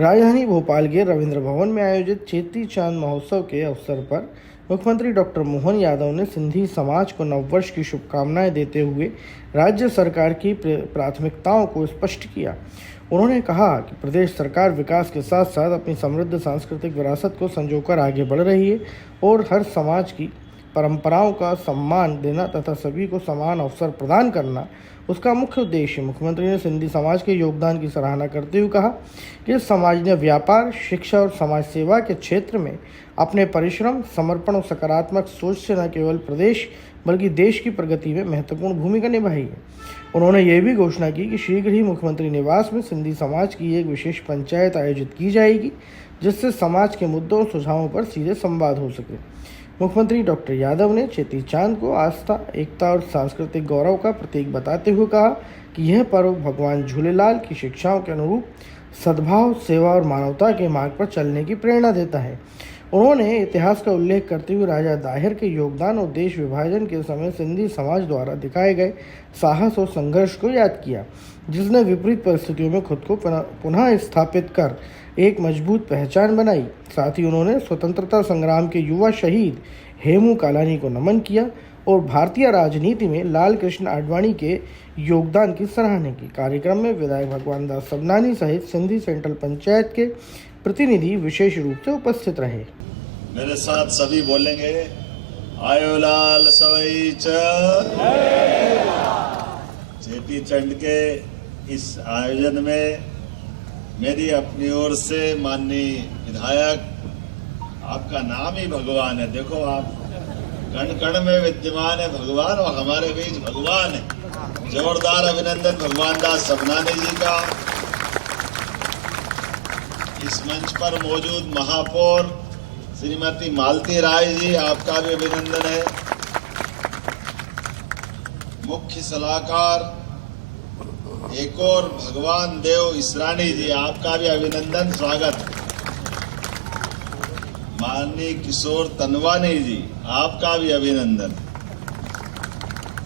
राजधानी भोपाल के रविंद्र भवन में आयोजित चेती चांद महोत्सव के अवसर पर मुख्यमंत्री डॉक्टर मोहन यादव ने सिंधी समाज को नववर्ष की शुभकामनाएं देते हुए राज्य सरकार की प्राथमिकताओं को स्पष्ट किया। उन्होंने कहा कि प्रदेश सरकार विकास के साथ साथ अपनी समृद्ध सांस्कृतिक विरासत को संजोकर आगे बढ़ रही है और हर समाज की परंपराओं का सम्मान देना तथा सभी को समान अवसर प्रदान करना उसका मुख्य उद्देश्य है। मुख्यमंत्री ने सिंधी समाज के योगदान की सराहना करते हुए कहा कि इस समाज ने व्यापार, शिक्षा और समाज सेवा के क्षेत्र में अपने परिश्रम, समर्पण और सकारात्मक सोच से न केवल प्रदेश बल्कि देश की प्रगति में महत्वपूर्ण भूमिका निभाई है। उन्होंने ये भी घोषणा की कि शीघ्र ही मुख्यमंत्री निवास में सिंधी समाज की एक विशेष पंचायत आयोजित की जाएगी, जिससे समाज के मुद्दों और सुझावों पर सीधे संवाद हो सके। मुख्यमंत्री डॉक्टर यादव ने चेती चांद को आस्था, एकता और सांस्कृतिक गौरव का प्रतीक बताते हुए कहा कि यह पर्व भगवान झूलेलाल की शिक्षाओं के अनुरूप सद्भाव, सेवा और मानवता के मार्ग पर चलने की प्रेरणा देता है। उन्होंने इतिहास का उल्लेख करते हुए राजा दाहिर के योगदान और देश विभाजन के समय सिंधी समाज द्वारा दिखाए गए साहस और संघर्ष को याद किया, जिसने विपरीत परिस्थितियों में खुद को पुनः स्थापित कर एक मजबूत पहचान बनाई। साथ ही उन्होंने स्वतंत्रता संग्राम के युवा शहीद हेमू कालानी को नमन किया और भारतीय राजनीति में लाल कृष्ण आडवाणी के योगदान की सराहना की। कार्यक्रम में विधायक भगवान दास सबनानी सहित सिंधी सेंट्रल पंचायत के प्रतिनिधि विशेष रूप से उपस्थित रहे। मेरे साथ सभी बोलेंगे, आयो लाल सवई चेटी चंड के इस आयोजन में मेरी अपनी ओर से माननीय विधायक, आपका नाम ही भगवान है। देखो, आप कण कण में विद्यमान है भगवान और हमारे बीच भगवान है। जोरदार अभिनंदन भगवान दास सबनानी जी का। इस मंच पर मौजूद महापौर श्रीमती मालती राय जी, आपका भी अभिनंदन है। मुख्य सलाहकार एक और भगवान देव इसरानी जी, आपका भी अभिनंदन, स्वागत। माननीय किशोर तनवानी जी, आपका भी अभिनंदन।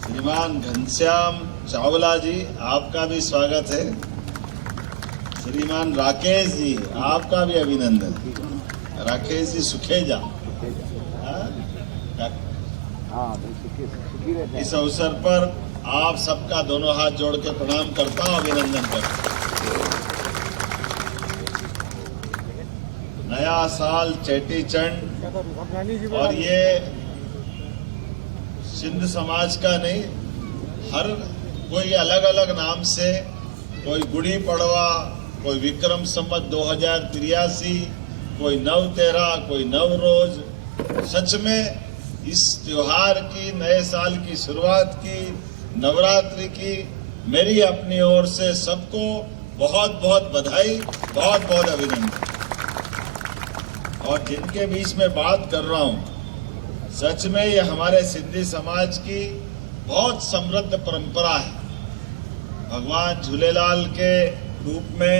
श्रीमान घनश्याम चावला जी, आपका भी स्वागत है। श्रीमान राकेश जी, आपका भी अभिनंदन। राकेश जी सुखेजा, इस अवसर पर आप सबका दोनों हाथ जोड़ के प्रणाम करता हूं, अभिनंदन करता हूं। नया साल चेटी चंड, और ये सिंध समाज का नहीं, हर कोई अलग अलग नाम से, कोई गुड़ी पड़वा, कोई विक्रम संवत 2083, कोई नवतेरा, कोई नवरोज। सच में इस त्योहार की, नए साल की शुरुआत की, नवरात्रि की मेरी अपनी ओर से सबको बहुत बहुत बधाई, बहुत बहुत अभिनंदन। और जिनके बीच में बात कर रहा हूं, सच में ये हमारे सिंधी समाज की बहुत समृद्ध परंपरा है। भगवान झूलेलाल के रूप में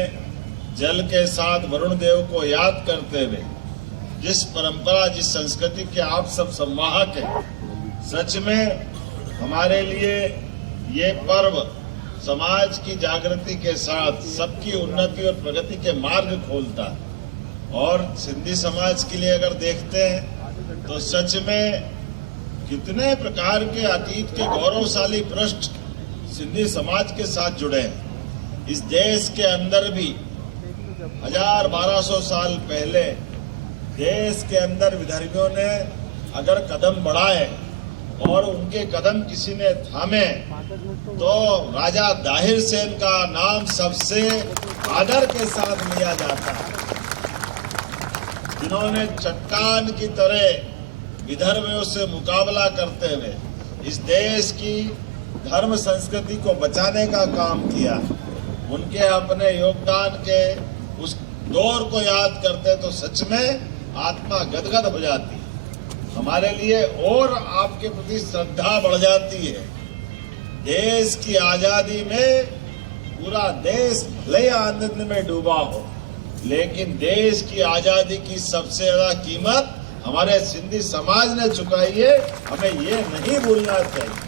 जल के साथ वरुण देव को याद करते हुए जिस परंपरा, जिस संस्कृति के आप सब संवाहक हैं, सच में हमारे लिए ये पर्व समाज की जागृति के साथ सबकी उन्नति और प्रगति के मार्ग खोलता है। और सिंधी समाज के लिए अगर देखते हैं तो सच में कितने प्रकार के अतीत के गौरवशाली पृष्ठ सिंधी समाज के साथ जुड़े हैं। इस देश के अंदर भी 1000-1200 साल पहले देश के अंदर विदर्भियों ने अगर कदम बढ़ाए और उनके कदम किसी ने थामे तो राजा दाहिर सेन का नाम सबसे आदर के साथ लिया जाता है, जिन्होंने चट्टान की तरह विदर्भियों से मुकाबला करते हुए इस देश की धर्म संस्कृति को बचाने का काम किया। उनके अपने योगदान के उस दौर को याद करते तो सच में आत्मा गदगद हो जाती है। हमारे लिए और आपके प्रति श्रद्धा बढ़ जाती है। देश की आजादी में पूरा देश भले आनंद में डूबा हो, लेकिन देश की आजादी की सबसे ज्यादा कीमत हमारे सिंधी समाज ने चुकाई है। हमें ये नहीं भूलना चाहिए।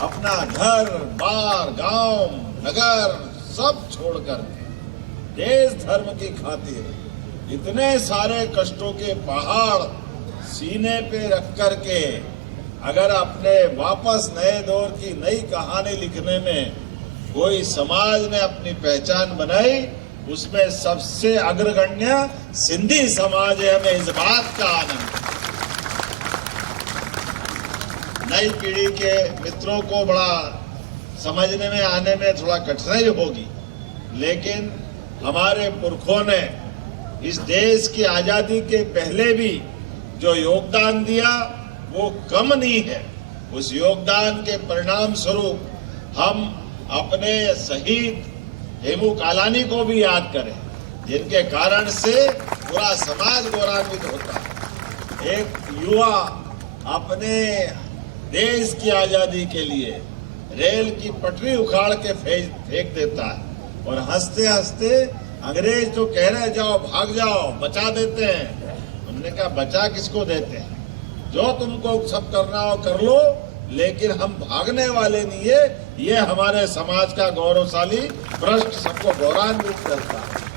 अपना घर बार, गांव, नगर सब छोड़ कर देश धर्म की खातिर इतने सारे कष्टों के पहाड़ सीने पे रख कर के अगर अपने वापस नए दौर की नई कहानी लिखने में कोई समाज ने अपनी पहचान बनाई, उसमें सबसे अग्रगण्य सिंधी समाज है। हमें इस बात का आनंद है। नई पीढ़ी के मित्रों को बड़ा समझने में आने में थोड़ा कठिनाई होगी, लेकिन हमारे पुरखों ने इस देश की आजादी के पहले भी जो योगदान दिया वो कम नहीं है। उस योगदान के परिणाम स्वरूप हम अपने शहीद हेमू कालानी को भी याद करें, जिनके कारण से पूरा समाज गौरवान्वित होता है। एक युवा अपने देश की आजादी के लिए रेल की पटरी उखाड़ के फेंक देता है और हंसते हंसते अंग्रेज तो कह रहे जाओ भाग जाओ बचा देते हैं। हमने कहा बचा किसको देते हैं, जो तुमको सब करना हो कर लो, लेकिन हम भागने वाले नहीं है। ये हमारे समाज का गौरवशाली प्रश्न सबको गौरवान्वित करता है।